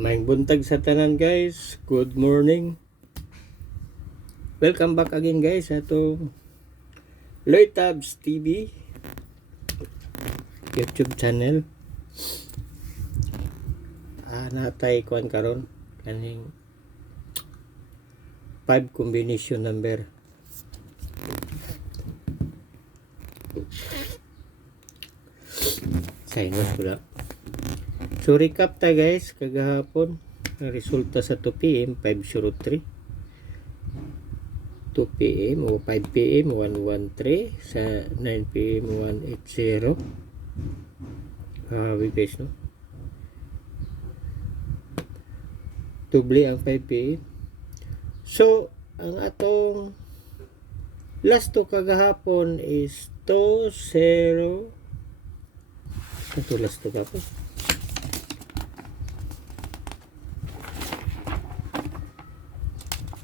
Maayong buntag sa tanan guys. Good morning. Welcome back again guys sa atong Lloyd Tabs TV YouTube channel. Natay kuan karon kaning 5 combination number. Sinus pula. So recap ta guys kagahapon ang resulta sa 2 PM 503, 2 PM o 5 PM 113, sa 9 PM 180. Guys no. Doble ang 5 PM. So ang atong last to kagahapon is 20. Ito last to kapos.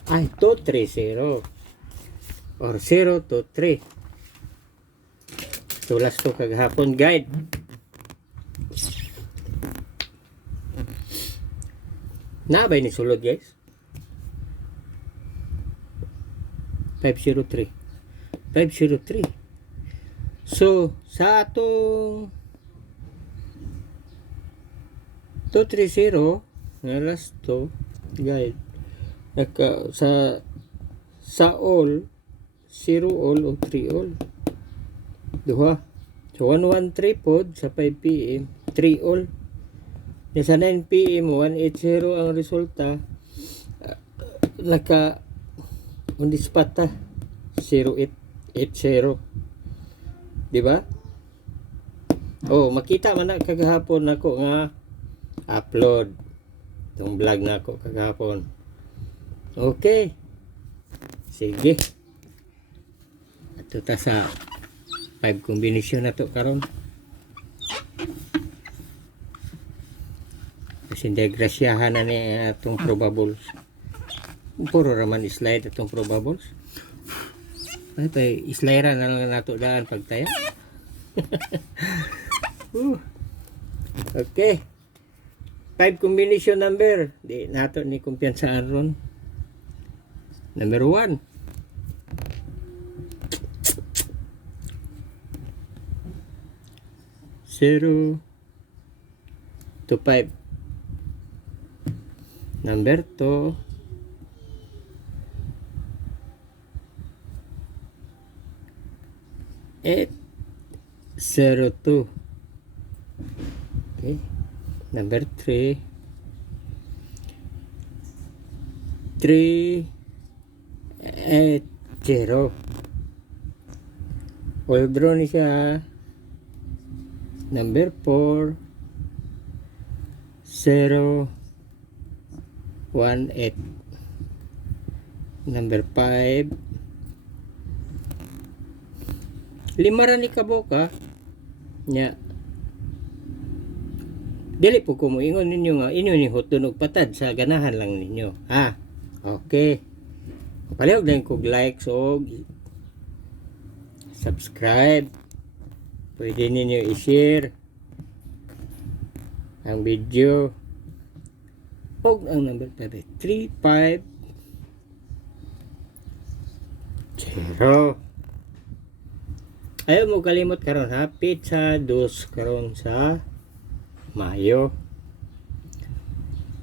Ay, 230 or 0 to 3. So last to kagahapon guide. Nabay ni sulod guys. 503. So sa atong 230 nga last to guide sa all 0 all o 3 all duha. So 113 pod sa 5 PM 3 all. Sa 9 PM 180 ang resulta. Naka on the spot ta 0880, di ba? Oh, makita man na kagahapon nako nga upload tong vlog nako kagahapon. Okay. Sige. Ato ta sa 5 combination na to karon. Kasi degrasyahan na ni atong probables. Puro raman slide atong probables. Ay pa slide na lang nato daan pagtaya. Okay. 5 combination number. Di nato ni kumpiyansaan ron. Number 1. Zero to 5. Number 2. Eight. 02. Okay. Number 3. 380. All draw ni siya. Number 4. 018. Number 5. 5 ra ni kaboka nya. Dili po ko moingon ninyo nga inyo ni huton og patad sa ganahan lang ninyo. Okay. Palihog lang kog like so subscribe. Pwede ninyo i-share ang video. Og ang number 350. Ayaw mo kalimot karon ha. Pizza 2 karon sa Mayo.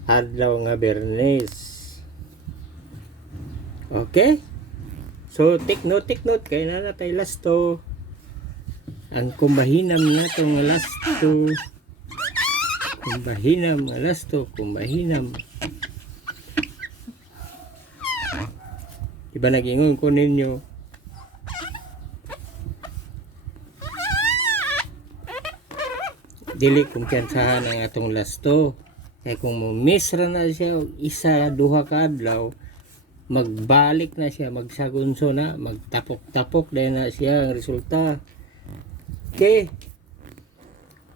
Adlaw nga Bernes. Okay? So take note kay na natay last to. Ang kumbahinam na itong last to. Kumbahinam. Diba nag-ingon ko ninyo? Dili kumpiyansahan ang atong last to. Kaya kung miss ra na siya isa, duha ka adlaw, magbalik na siya, magsagunso na, magtapok-tapok dahil na siya ang resulta. Okay.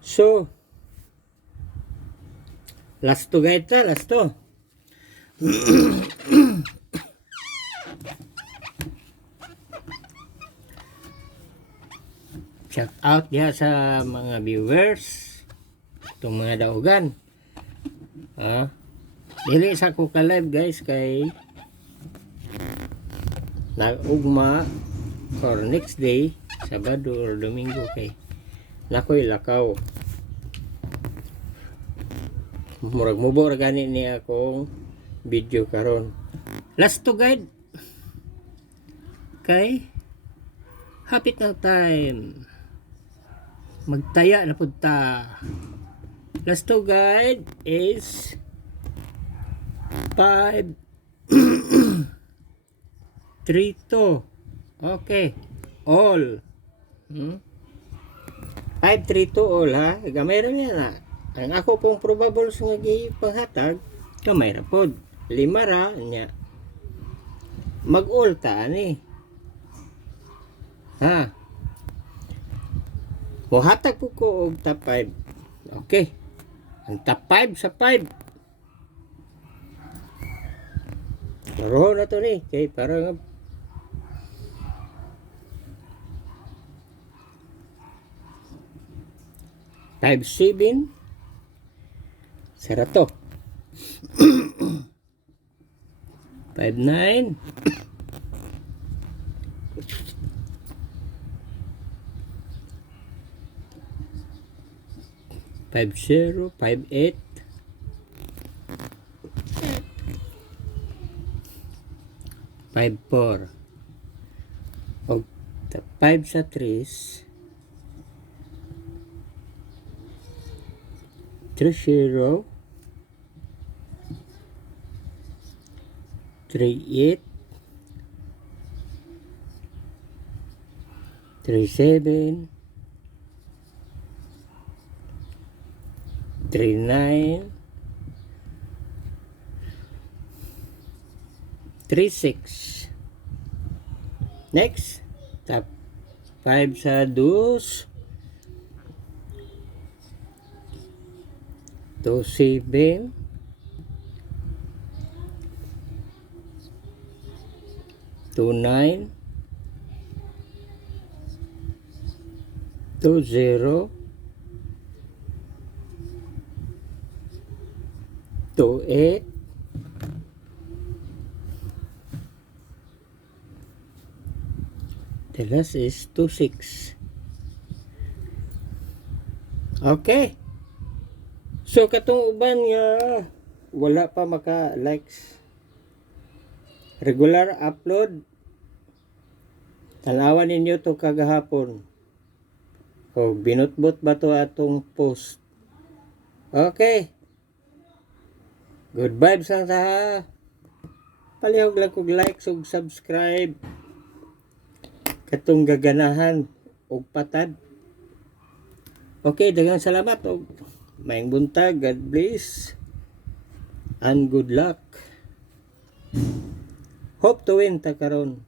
So, last to guide ta, last to. Shout out diha sa mga viewers, itong mga daugan. Dili sa ko ka live guys kay nag-ugma or next day, Sabado or Domingo kay nakoy lakaw. Murag mubo ra gani ni akong video karon. Last to guide. Kay hapit ng time. Magtaya na pud ta. Last to guide is 5 3 2. Okay. All. 5 3 2 all ha. Gamay ra niya na. Ang ako pong probable sa nga panghatag, gamay ra pod. 5 ra niya. Mag-all ta ani. Ha. Muhatag po ko og top 5. Okay. Ang top 5 sa 5. Laro na to ni. Kay parang 5-7 sara to 5-9 5-0 5-8 5-4 og 5 sa 3 3-0 3-8 3-7 3-9 3-6 next top 5 sa 2 2-7 2-9 2-0 2-8 the last is 2-6 okay. So katong uban nga wala pa maka likes. Regular upload. Tanawan ninyo to kagahapon. O binutbot ba to atong post. Okay. Good vibes ang taha. Palihog lang kog like ug subscribe. Katong gaganahan og patad. Okay, daghang salamat og maayong buntag. God bless and good luck. Hope to win ta karon.